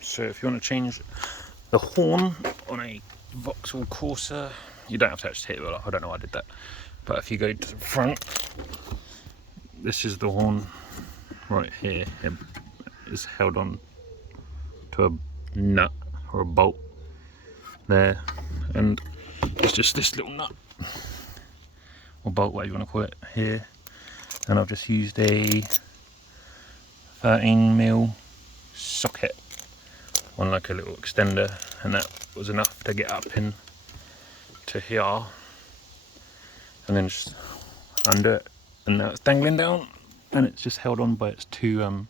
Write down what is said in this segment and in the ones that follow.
So if you want to change the horn on a Vauxhall Corsa, you don't have to actually take the wheel off. I don't know why I did that. But if you go to the front, this is the horn right here. It is held on to a nut or a bolt there, and it's just this little nut or bolt, whatever you want to call it, here. And I've just used a 13mm socket on like a little extender, and that was enough to get up in to here, and then just undo it, and now it's dangling down, and it's just held on by its two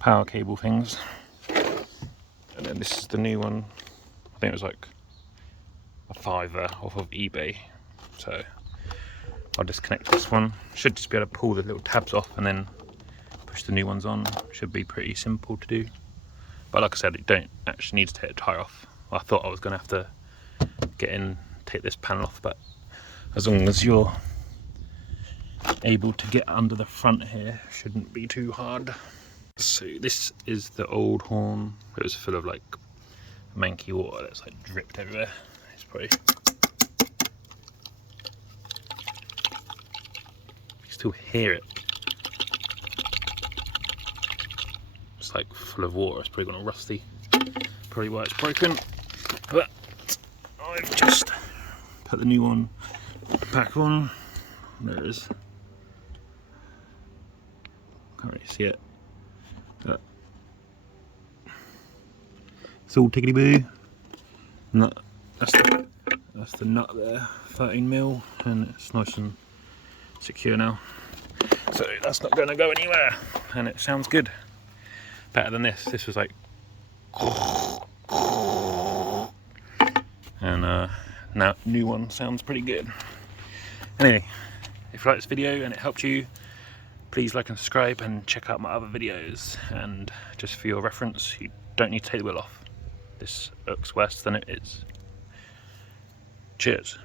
power cable things. And then this is the new one. I think it was like a £5 off of eBay, so I'll disconnect this one. Should just be able to pull the little tabs off and then push the new ones on. Should be pretty simple to do. But like I said, you don't actually need to take the tyre off. I thought I was going to have to get in, take this panel off, but as long as you're able to get under the front here, shouldn't be too hard. So this is the old horn. It was full of like manky water that's like dripped everywhere. It's probably, you still hear it. It's like full of water. It's probably gone rusty. Probably why it's broken. But I've just put the new one back on. There it is. Can't really see it. But it's all tickety boo. Nut. That's the nut there. 13mm, and it's nice and secure now. So that's not going to go anywhere, and it sounds good. Better than this. This was like, and now new one sounds pretty good. Anyway, if you like this video and it helped you, please like and subscribe and check out my other videos. And just for your reference, you don't need to take the wheel off. This looks worse than it is. Cheers.